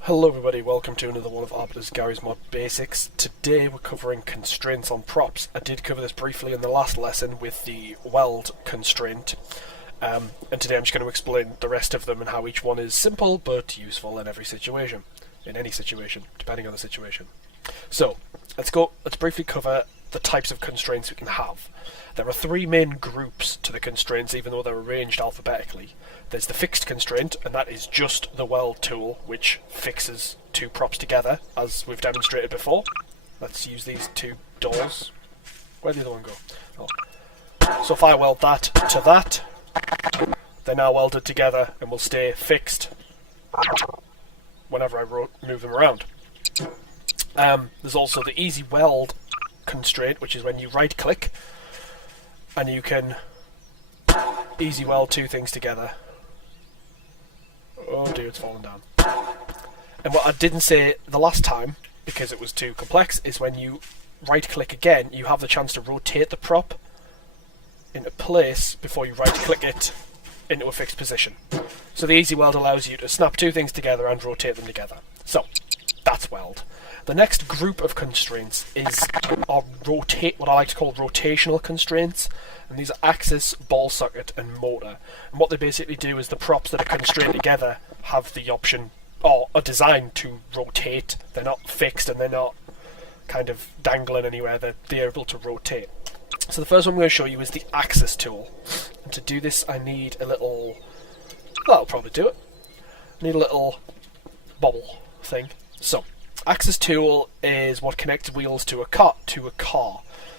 Hello everybody, welcome to another one of Arbiter's Garrysmod Basics. Today we're covering constraints on props. I did cover this briefly in the last lesson with the weld constraint, and today I'm just going to explain the rest of them and how each one is simple but useful in every situation. In any situation, depending on the situation. So, let's briefly cover the types of constraints we can have. There are three main groups to the constraints, even though they're arranged alphabetically. There's the fixed constraint, and that is just the weld tool, which fixes two props together, as we've demonstrated before. Let's use these two doors. Where'd the other one go? Oh. So if I weld that to that, they're now welded together and will stay fixed whenever I move them around. There's also the easy weld constraint, which is when you right click and you can easy weld two things together. Oh dear, it's fallen down. And what I didn't say the last time, because it was too complex, is when you right click again, you have the chance to rotate the prop into place before you right click it into a fixed position. So the easy weld allows you to snap two things together and rotate them together. So that's weld. The next group of constraints are what I like to call rotational constraints, and these are axis, ball socket, and motor. And what they basically do is the props that are constrained together have the option, or are designed to rotate. They're not fixed and they're not kind of dangling anywhere. They're able to rotate. So the first one I'm going to show you is the axis tool. And to do this, I need a little. That'll probably do it. I need a little bobble thing. So. Axis tool is what connects wheels to a car.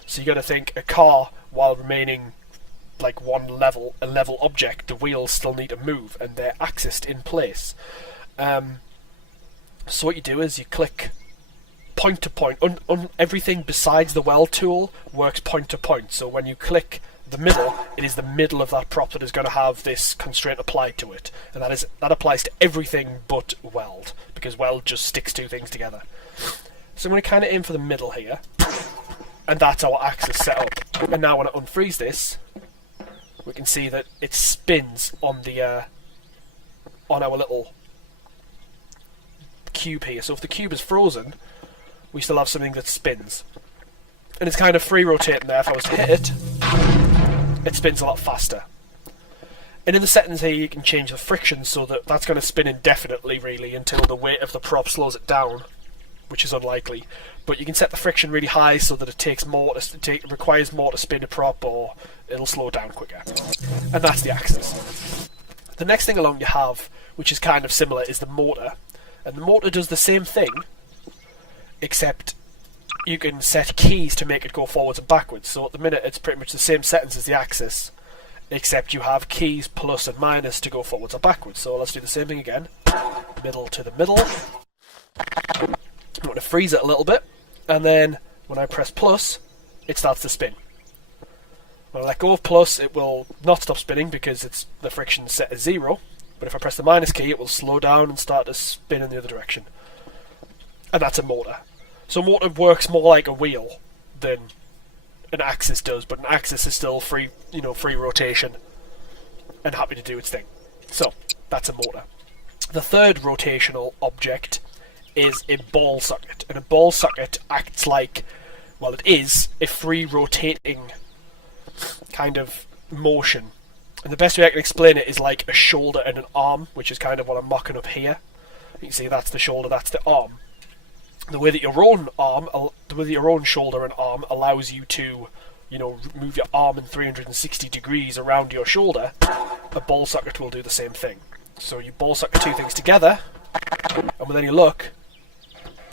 So you got to think a car, while remaining like a level object, the wheels still need to move and they're axised in place. So what you do is you click point to point. Everything besides the weld tool works point to point. So when you click the middle, it is the middle of that prop that is going to have this constraint applied to it, and that applies to everything but weld, because weld just sticks two things together. So I'm going to kind of aim for the middle here, and that's our axis set up. And now when I unfreeze this, we can see that it spins on our little cube here. So if the cube is frozen, we still have something that spins, and it's kind of free rotating there. If I was to hit it, it spins a lot faster. And in the settings here you can change the friction so that that's going to spin indefinitely really until the weight of the prop slows it down, which is unlikely. But you can set the friction really high so that it requires more to spin a prop, or it'll slow down quicker. And that's the axis. The next thing along you have, which is kind of similar, is the motor. And the motor does the same thing, except you can set keys to make it go forwards and backwards. So at the minute it's pretty much the same settings as the axis, except you have keys plus and minus to go forwards or backwards. So let's do the same thing again. Middle to the middle. I'm going to freeze it a little bit, and then when I press plus, it starts to spin. When I let go of plus, it will not stop spinning because the friction is set as 0. But if I press the minus key, it will slow down and start to spin in the other direction. And that's a motor. So motor works more like a wheel than an axis does, but an axis is still free rotation and happy to do its thing. So that's a motor. The third rotational object is a ball socket, and a ball socket acts like, well, it is a free rotating kind of motion. And the best way I can explain it is like a shoulder and an arm, which is kind of what I'm mocking up here. You can see that's the shoulder, that's the arm. The way that your own shoulder and arm allows you to, move your arm in 360 degrees around your shoulder, a ball socket will do the same thing. So you ball socket two things together, and when you look,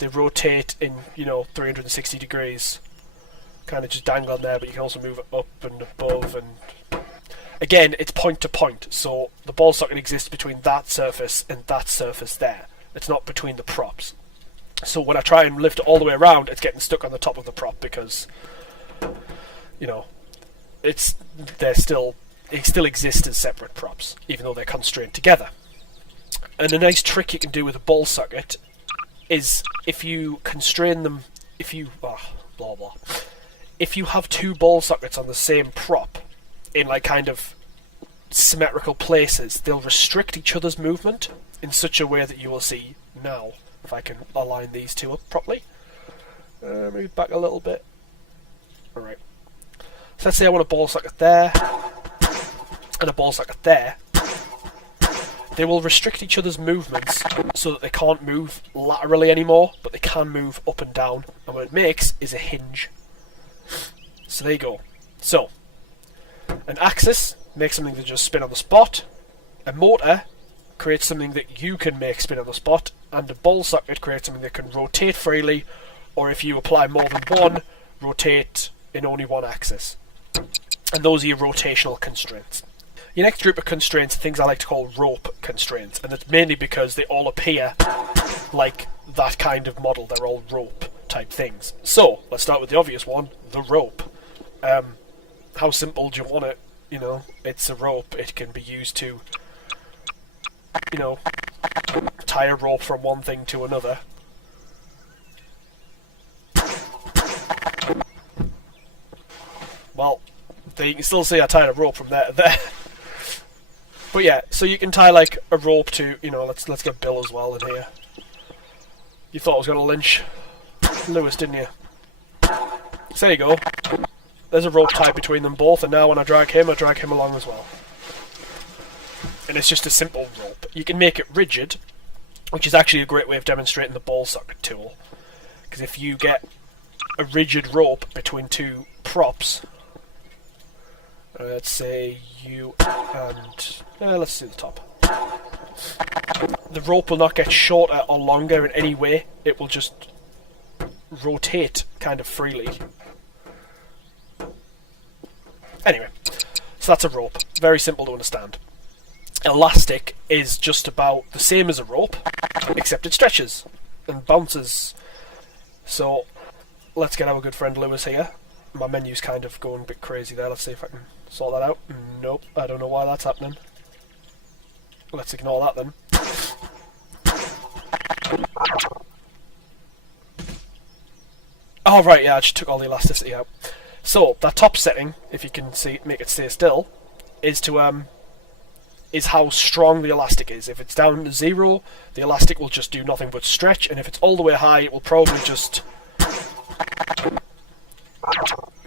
they rotate in, 360 degrees, kind of just dangling there, but you can also move it up and above, and again, it's point to point, so the ball socket exists between that surface and that surface there. It's not between the props. So when I try and lift it all the way around, it's getting stuck on the top of the prop because, they still exist as separate props, even though they're constrained together. And a nice trick you can do with a ball socket is if you constrain them, if you have two ball sockets on the same prop in like kind of symmetrical places, they'll restrict each other's movement in such a way that you will see now. If I can align these two up properly. Move back a little bit. Alright. So let's say I want a ball socket there, and a ball socket there. They will restrict each other's movements so that they can't move laterally anymore, but they can move up and down. And what it makes is a hinge. So there you go. So, an axis makes something that just spin on the spot. A motor creates something that you can make spin on the spot. And a ball socket creates something that can rotate freely, or if you apply more than one, rotate in only one axis. And those are your rotational constraints. Your next group of constraints are things I like to call rope constraints, and it's mainly because they all appear like that kind of model. They're all rope type things. So, let's start with the obvious one, the rope. How simple do you want it? You know, it's a rope. It can be used to, you know, tie a rope from one thing to another. Well, you can still see I tied a rope from there to there. But yeah, so you can tie like a rope to, you know, let's get Bill as well in here. You thought I was going to lynch Lewis, didn't you? So there you go. There's a rope tied between them both, and now when I drag him along as well. And it's just a simple rope. You can make it rigid, which is actually a great way of demonstrating the ball socket tool. Because if you get a rigid rope between two props, let's say you and... let's do the top. The rope will not get shorter or longer in any way. It will just rotate kind of freely. Anyway, so that's a rope. Very simple to understand. Elastic is just about the same as a rope, except it stretches and bounces. So, let's get our good friend Lewis here. My menu's kind of going a bit crazy there. Let's see if I can sort that out. Nope, I don't know why that's happening. Let's ignore that then. Oh right, yeah, I just took all the elasticity out. So, that top setting, if you can see, make it stay still, is to is how strong the elastic is. If it's down to 0, the elastic will just do nothing but stretch, and if it's all the way high, it will probably just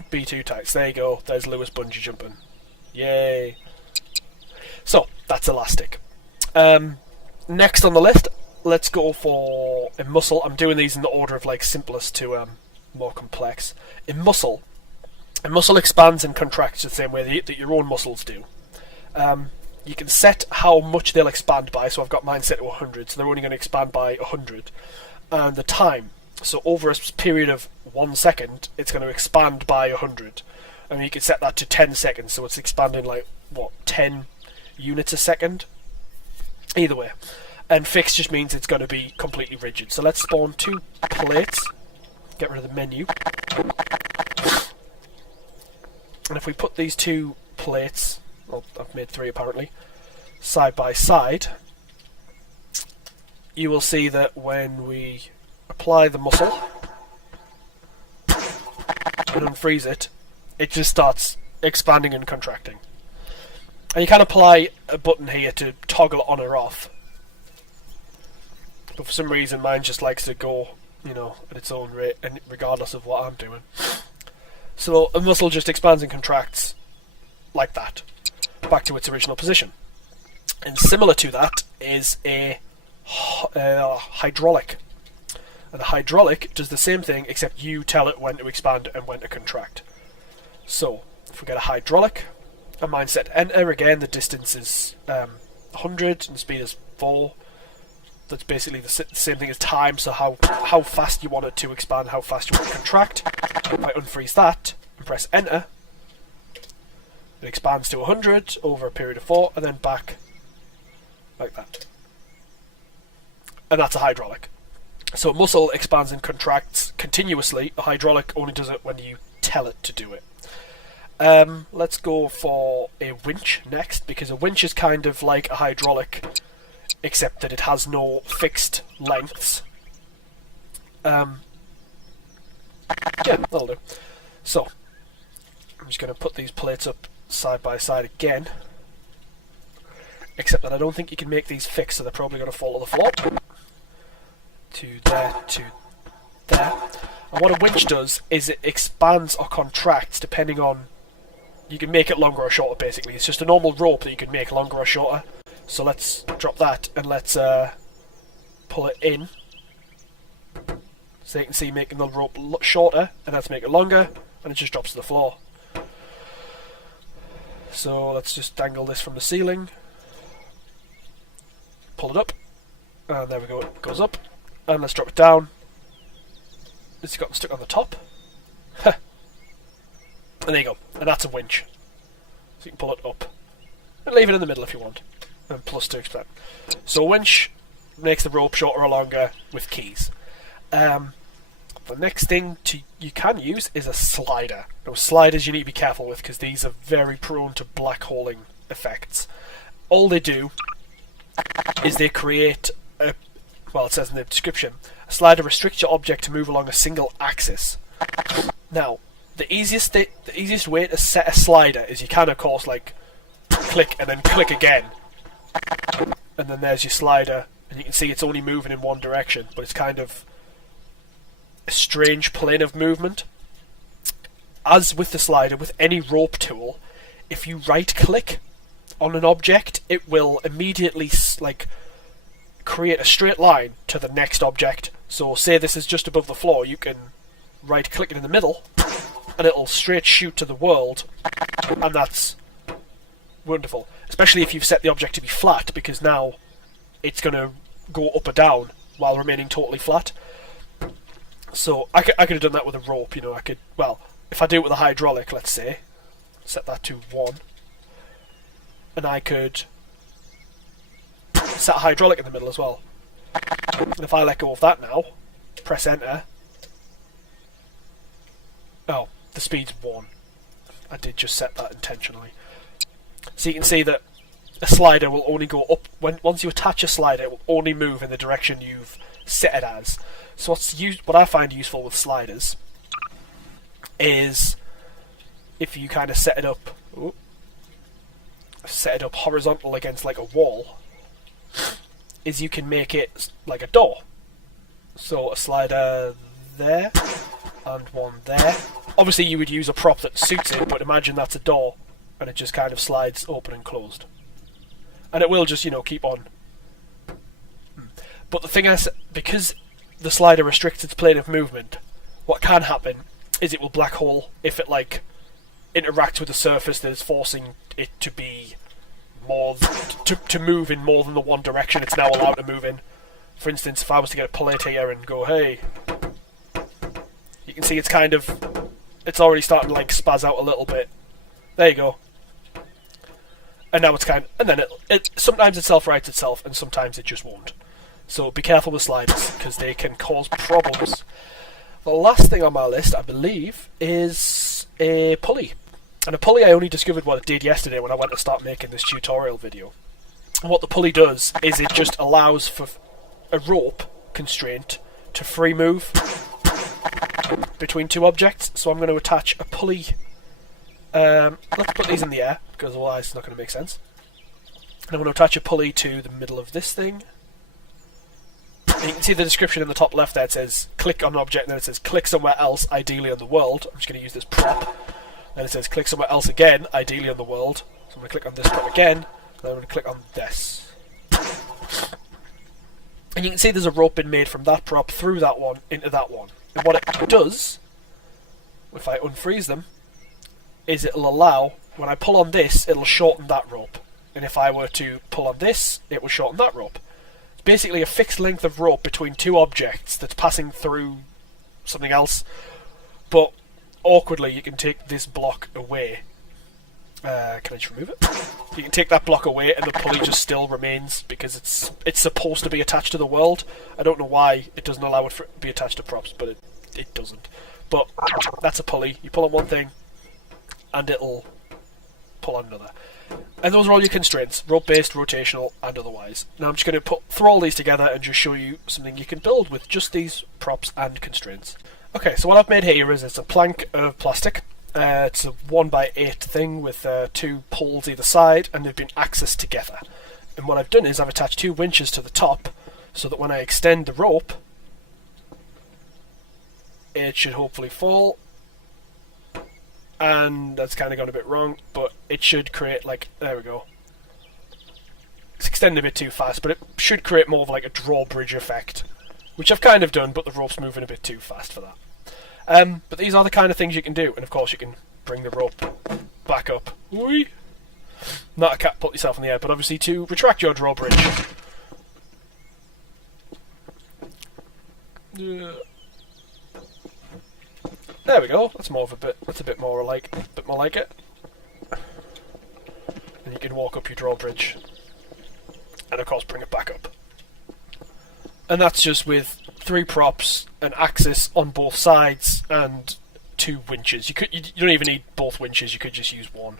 be too tight. So there you go, there's Lewis bungee jumping. Yay! So, that's elastic. Next on the list, let's go for a muscle. I'm doing these in the order of like simplest to more complex. In muscle, a muscle expands and contracts the same way that your own muscles do. You can set how much they'll expand by, so I've got mine set to 100, so they're only going to expand by 100. And the time, so over a period of 1 second, it's going to expand by 100. And you can set that to 10 seconds, so it's expanding like, what, 10 units a second? Either way. And fixed just means it's going to be completely rigid. So let's spawn 2 plates, get rid of the menu. And if we put these 2 plates, well, I've made 3 apparently, side by side, you will see that when we apply the muscle and unfreeze it, it just starts expanding and contracting. And you can apply a button here to toggle it on or off. But for some reason mine just likes to go, you know, at its own rate, and regardless of what I'm doing. So a muscle just expands and contracts like that, back to its original position. And similar to that is a hydraulic. And the hydraulic does the same thing, except you tell it when to expand and when to contract. So, if we get a hydraulic, and mine set enter, again the distance is 100 and the speed is 4. That's basically the same thing as time, so how fast you want it to expand, how fast you want it to contract. If I unfreeze that and press enter, it expands to 100 over a period of 4, and then back like that. And that's a hydraulic. So a muscle expands and contracts continuously. A hydraulic only does it when you tell it to do it. Let's go for a winch next, because a winch is kind of like a hydraulic, except that it has no fixed lengths. Yeah, that'll do. So, I'm just going to put these plates up side by side again. except that I don't think you can make these fixed, so they're probably going to fall to the floor. To there, to there. And what a winch does is it expands or contracts depending on... You can make it longer or shorter, basically. It's just a normal rope that you can make longer or shorter. So let's drop that and let's pull it in. So you can see making the rope shorter, and let's make it longer, and it just drops to the floor. So let's just dangle this from the ceiling. Pull it up. And there we go, it goes up. And let's drop it down. It's got stuck on the top. And there you go. And that's a winch. So you can pull it up. And leave it in the middle if you want. And plus to expand. So a winch makes the rope shorter or longer with keys. The next thing you can use is a slider. Now sliders you need to be careful with because these are very prone to black holing effects. All they do is they create a, well, it says in the description, a slider restricts your object to move along a single axis. Now, the easiest way to set a slider is you can, of course, like click and then click again, and then there's your slider, and you can see it's only moving in one direction, but it's kind of a strange plane of movement. As with the slider, with any rope tool, if you right-click on an object, it will immediately create a straight line to the next object. So say this is just above the floor, you can right-click it in the middle, and it'll straight shoot to the world, and that's wonderful. Especially if you've set the object to be flat, because now it's going to go up or down while remaining totally flat. So I could have done that with a rope, you know. Well, if I do it with a hydraulic, let's say, set that to 1, and I could set a hydraulic in the middle as well. And if I let go of that now, press enter. Oh, the speed's 1. I did just set that intentionally. So you can see that a slider will only go up once you attach a slider. It will only move in the direction you've set it as. So what I find useful with sliders is if you kind of set it up horizontal against like a wall, is you can make it like a door. So a slider there and one there. Obviously you would use a prop that suits it, but imagine that's a door and it just kind of slides open and closed. And it will just, you know, keep on. But the thing is, because the slider restricts its plane of movement, what can happen is it will black hole if it like interacts with a surface that is forcing it to be more to move in more than the one direction it's now allowed to move in. For instance, if I was to get a plate here and go, hey, you can see it's already starting to like spaz out a little bit. There you go. And now it's and then it sometimes it self-rights itself and sometimes it just won't. So be careful with sliders, because they can cause problems. The last thing on my list, I believe, is a pulley. And a pulley I only discovered what it did yesterday when I went to start making this tutorial video. And what the pulley does is it just allows for a rope constraint to free move between two objects. So I'm going to attach a pulley. Let's put these in the air, because otherwise it's not going to make sense. And I'm going to attach a pulley to the middle of this thing. And you can see the description in the top left there. It says click on an object, and then it says click somewhere else, ideally on the world. I'm just going to use this prop. Then it says click somewhere else again, ideally on the world. So I'm going to click on this prop again, and then I'm going to click on this. And you can see there's a rope been made from that prop through that one into that one. And what it does, if I unfreeze them, is it'll allow, when I pull on this, it'll shorten that rope. And if I were to pull on this, it will shorten that rope. It's basically a fixed length of rope between two objects that's passing through something else. But awkwardly, you can take this block away. Can I just remove it? You can take that block away and the pulley just still remains because it's supposed to be attached to the world. I don't know why it doesn't allow it to be attached to props, but it doesn't. But that's a pulley. You pull on one thing and it'll pull on another. And those are all your constraints, rope-based, rotational, and otherwise. Now I'm just going to throw all these together and just show you something you can build with just these props and constraints. Okay, so what I've made here is it's a plank of plastic. It's a 1x8 thing with 2 poles either side, and they've been axised together. And what I've done is I've attached 2 winches to the top, so that when I extend the rope, it should hopefully fall. And that's kind of gone a bit wrong, but it should create like, there we go. It's extending a bit too fast, but it should create more of like a drawbridge effect, which I've kind of done, but the rope's moving a bit too fast for that. But these are the kind of things you can do, and of course you can bring the rope back up. Whee! Not a catapult yourself in the air, but obviously to retract your drawbridge. There we go. That's more of a bit. That's a bit more like it. And you can walk up your drawbridge, and of course bring it back up. And that's just with 3 props, an axis on both sides, and 2 winches. You don't even need both winches. You could just use one,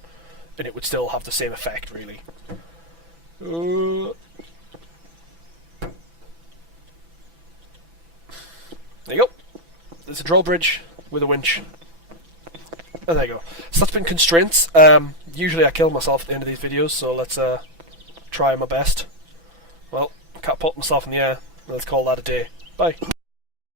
and it would still have the same effect, really. There you go. There's a drawbridge with a winch. And there you go. So that's been constraints. Usually I kill myself at the end of these videos, so let's try my best. Well, catapult myself in the air. Let's call that a day. Bye.